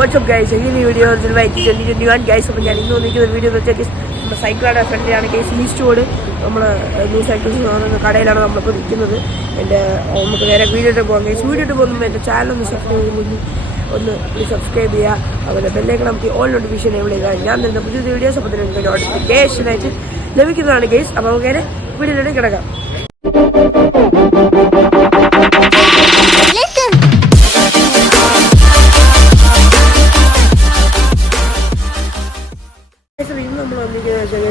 What's up guys? In the video is 2021 guys. അപ്പോൾ ഞാൻ ഇന്ന് വന്നിരിക്കുന്ന ഒരു വീഡിയോ എന്ന് വെച്ചാൽ നമ്മുടെ സൈക്കിളുടെ ഫ്രണ്ടിലാണ് കേസ് ഈസ്റ്റ് റോഡ്. നമ്മൾ ന്യൂ സൈക്കിൾസ് വാങ്ങുന്ന കടയിലാണ് നമ്മളിപ്പോൾ നിൽക്കുന്നത്. നമുക്ക് നേരെ വീഡിയോ ഇട്ട് പോകാം കേസ്. വീഡിയോ ഇട്ട് പോകുമ്പോൾ എൻ്റെ ചാനൽ ഒന്ന് സബ്സ്ക്രൈബ് ചെയ്യുക. അതുപോലെ ബെല്ലേക്ക് നമുക്ക് ഓൾ നോട്ടിഫിക്കേഷൻ എവിടെ ചെയ്യുക. ഞാൻ തരുന്ന പുതിയ വീഡിയോസ് അപ്പോൾ നിങ്ങൾക്ക് നോട്ടിഫിക്കേഷനായിട്ട് ലഭിക്കുന്നതാണ് കേസ്. അപ്പോൾ നമുക്ക് നേരെ വീഡിയോയിലേക്ക് കിടക്കാം.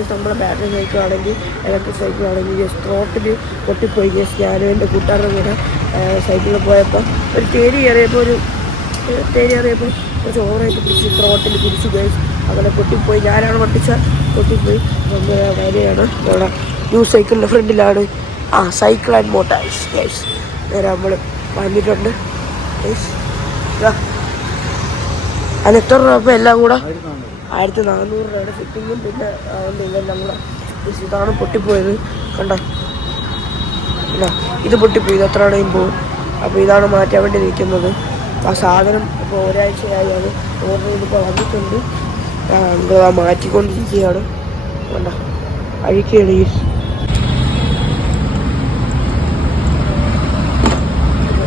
നമ്മുടെ ബാറ്ററി സൈക്കിളാണെങ്കിൽ ഇലക്ട്രിക് സൈക്കിളാണെങ്കിൽ ജസ്റ്റ് റോട്ടിൽ പൊട്ടിപ്പോയി കേസ്. ഞാനും എൻ്റെ കൂട്ടുകാരുടെ കൂടെ സൈക്കിളിൽ പോയപ്പോൾ ഒരു തേരി കയറിയപ്പോൾ കുറച്ച് ഓവറായിട്ട് പിടിച്ച് റോട്ടിൽ പിടിച്ചു കേസ്. അങ്ങനെ പൊട്ടിപ്പോയി. ഞാനാണ് പൊട്ടിപ്പോയി. നമ്മൾ വരെയാണ് നമ്മുടെ ന്യൂ സൈക്കിളിൻ്റെ ഫ്രണ്ടിലാണ് സൈക്കിൾ ആൻഡ് മോട്ടോഴ്സ് കേസ്. നേരെ നമ്മൾ വന്നിട്ടുണ്ട് കേസ്. അതിന് എത്ര രൂപ അപ്പോൾ എല്ലാം കൂടെ 1400 രൂപയുടെ ഫിറ്റിങ്ങും പിന്നെ ഇതെല്ലാം കൂടെ. ഇതാണ് പൊട്ടിപ്പോയത് കണ്ടോ. ഇത് പൊട്ടിപ്പോയി. ഇത് എത്ര വേണമെങ്കിലും പോകും. അപ്പോൾ ഇതാണ് മാറ്റാൻ വേണ്ടി നിൽക്കുന്നത്. ആ സാധനം ഇപ്പോൾ ഒരാഴ്ചയായി അത് ഓർഡർ ചെയ്തിപ്പോൾ വന്നിട്ടുണ്ട്. നിങ്ങൾ മാറ്റിക്കൊണ്ടിരിക്കുകയാണ് കണ്ടോ. അഴിക്കുകയാണ് ഈ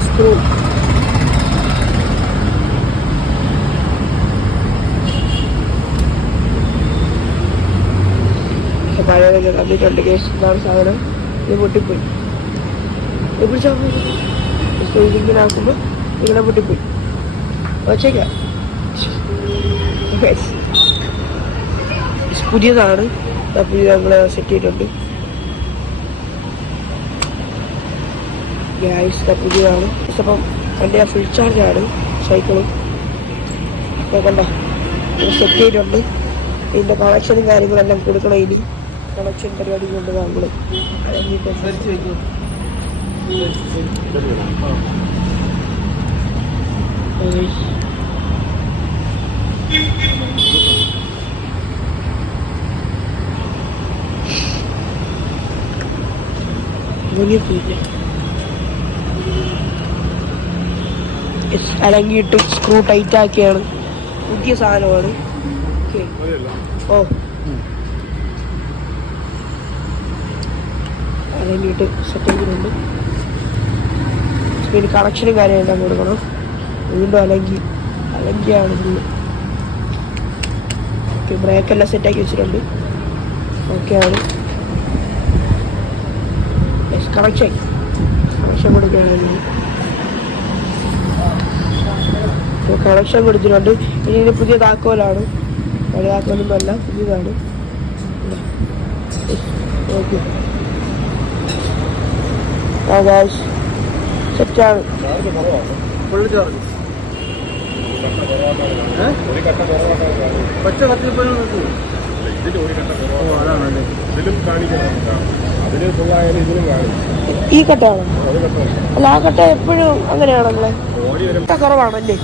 സ്ക്രൂ. പഴയ തന്നിട്ടുണ്ട് കേസ്. ഇതാണ് സാധനം. ഇത് പൊട്ടിപ്പോയി. ഇത് പിടിച്ചാൽ ഇങ്ങനെ ആക്കുമ്പോൾ ഇങ്ങനെ പൊട്ടിപ്പോയി. വച്ചേക്കാം. പുതിയതാണ്. ഞങ്ങൾ സെറ്റ് ചെയ്തിട്ടുണ്ട്. പുതിയതാണ്. അപ്പം എൻ്റെ ഫുൾ ചാർജാണ് സൈക്കിളും. കണ്ടോ സെറ്റ് ചെയ്തിട്ടുണ്ട്. ഇതിൻ്റെ കണക്ഷനും കാര്യങ്ങളെല്ലാം കൊടുക്കണം. ഇനി കണക്ഷൻ പരിപാടി കൊണ്ട് നമ്മൾ അലങ്ങിയിട്ട് സ്ക്രൂ ടൈറ്റ് ആക്കിയാണ്. പുതിയ സാധനമാണ്. അലങ്ങിയിട്ട് സെറ്റ് ചെയ്തിട്ടുണ്ട്. പിന്നെ കണക്ഷനും കാര്യമെല്ലാം കൊടുക്കണം. വീണ്ടും അലങ്കിയാണ് ഫുള്ള്. ഓക്കെ, ബ്രേക്കെല്ലാം സെറ്റാക്കി വെച്ചിട്ടുണ്ട്. ഓക്കെയാണ്. കണക്ഷൻ കൊടുക്കുകയാണ്. കണക്ഷൻ കൊടുത്തിട്ടുണ്ട്. ഇനി ഇത് പുതിയ താക്കോലാണ്. പഴയ താക്കോലൊന്നും അല്ല, പുതിയതാണ്. ഓക്കെ സെറ്റാണ്. ഈ കട്ടയാണോ? അല്ല, ആ കട്ട എപ്പോഴും അങ്ങനെയാണല്ലേ. കട്ട കുറവാണല്ലേ.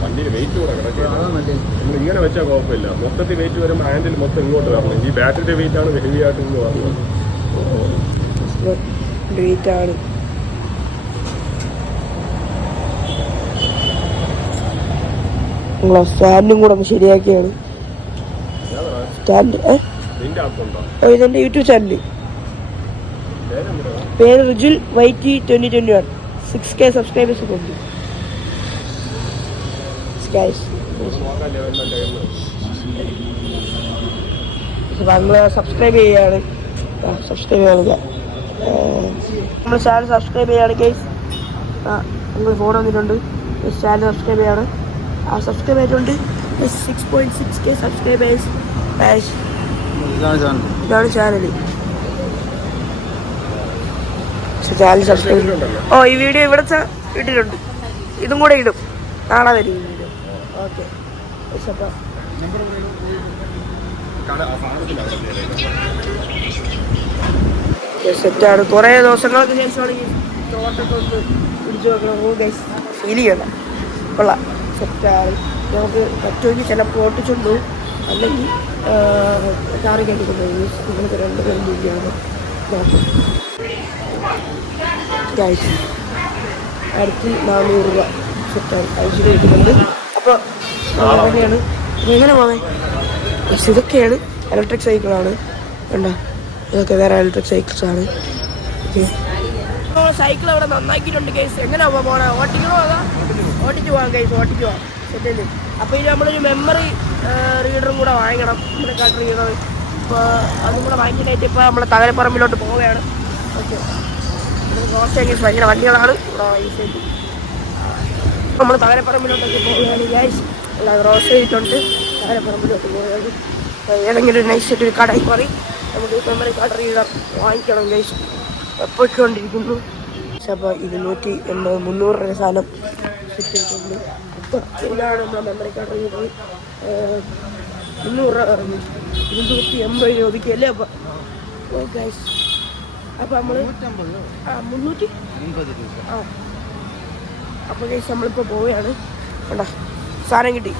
വണ്ടിയിൽ വെയിറ്റ് കൂടെ കിടക്കുക. നമ്മൾ ഇങ്ങനെ വെച്ചാൽ കുഴപ്പമില്ല. മൊത്തത്തിൽ വെയിറ്റ് വരുമ്പോൾ ഹാൻഡിൽ മൊത്തം ഇങ്ങോട്ട് വരണം. ഈ ബാറ്ററിയുടെ വെയിറ്റ് ആണ് ഹെവി ആയിട്ട് ഇന്ന് പറഞ്ഞത്. വെയിറ്റാണ്. സ്റ്റാൻഡും കൂടെ ഒന്ന് ശരിയാക്കിയാണ്. സ്റ്റാൻഡ് ഇതെൻ്റെ യൂട്യൂബ് ചാനൽ. പേര് റുജുൽ വൈറ്റി 2021. 6K സബ്സ്ക്രൈബേഴ്സ് ഉണ്ട്. നമ്മൾ സബ്സ്ക്രൈബ് ചെയ്യാണ്. നമ്മൾ ചാനൽ സബ്സ്ക്രൈബ് ചെയ്യാണ് ഗൈസ്. നിങ്ങൾ ഫോൺ വന്നിട്ടുണ്ട്. ചാനൽ സബ്സ്ക്രൈബ് ചെയ്യാണ്. സബ്സ്ക്രൈബ് ആയിട്ടുണ്ട്. 6.6K subscribers. ഇതാണ് ചാനൽ. Channel subscribe. ഈ വീഡിയോ ഇവിടെ ഇട്ടിട്ടുണ്ട്. ഇതും കൂടെ ഇടും. നാളെ വരും ഈ വീഡിയോ. ഓക്കെ സെറ്റാണ്. കുറേ ദിവസങ്ങൾക്ക് ശേഷമാണ് ഈ തോട്ടൊക്കെ ഒന്ന് പിടിച്ചു നോക്കണം. ഫീൽ ചെയ്യണം. കൊള്ളാം. സെറ്റാണ്. നമുക്ക് പറ്റുമെങ്കിൽ ചിലപ്പോൾ ഓട്ടിച്ചുണ്ടോ അല്ലെങ്കിൽ കാറി കഴിക്കുന്നത് നിങ്ങൾക്ക് 2 പേരും കൂടിയാണ്. 1400 രൂപ സെറ്റാണ് കഴിച്ചിട്ട് കഴിക്കുന്നുണ്ട്. അപ്പോൾ അങ്ങനെയാണ്. അപ്പോൾ എങ്ങനെ പോകാൻ ഇതൊക്കെയാണ് ഇലക്ട്രിക് സൈക്കിളാണ് കണ്ടോ. ഇതൊക്കെ വേറെ ഇലക്ട്രിക് സൈക്കിൾസാണ്. ഓക്കെ, സൈക്കിൾ അവിടെ നന്നാക്കിയിട്ടുണ്ട് ഗൈസ്. എങ്ങനെയാ പോണേ? ഓട്ടിക്കണോ അതാ ഓട്ടിച്ച് പോകാം ഗൈസ്, ഓട്ടിച്ച് പോകാം സെറ്റല്ലേ. അപ്പോൾ ഇത് നമ്മളൊരു മെമ്മറി റീഡറും കൂടെ വാങ്ങിക്കണം, നമ്മുടെ കാർഡ് റീഡർ. അപ്പോൾ അതും കൂടെ വാങ്ങിക്കാനായിട്ട് ഇപ്പോൾ നമ്മൾ തകരപ്പറമ്പിലോട്ട് പോവുകയാണ്. ഓക്കെ, റോസ്റ്റ് ഗൈസ് ഭയങ്കര വണ്ടികളാണ് ഇവിടെ വാങ്ങിച്ചിട്ട്. നമ്മൾ തകരപ്പറമ്പിലോട്ടൊക്കെ പോവുകയാണ് ഗൈസ്. അല്ലാതെ റോസ്റ്റ് ചെയ്തിട്ടുണ്ട്, തകരപ്പറമ്പിലോട്ട് പോവുകയാണ്. ഏതെങ്കിലും ഒരു നൈസായിട്ടൊരു കടയിൽ കയറി നമുക്ക് മെമ്മറി കാർഡ് റീഡർ വാങ്ങിക്കണം ഗൈസ്. എപ്പോഴൊണ്ടിരിക്കുന്നു. അപ്പോൾ 280-300 രൂപ സാധനം സെറ്റ് ചെയ്തിട്ടുണ്ട്. അപ്പോൾ ഇതാണ് നമ്മളെ മെമ്മറി കാർഡ് റീഡർ. 300 രൂപ പറഞ്ഞു, 280 രൂപയ്ക്ക് അല്ലേ. അപ്പോൾ ഓ ഗൈസ്, അപ്പോൾ നമ്മൾ 380 അപ്പോൾ ഗൈസ് നമ്മളിപ്പോൾ പോവുകയാണ്. വേണ്ട സാധനം കിട്ടി.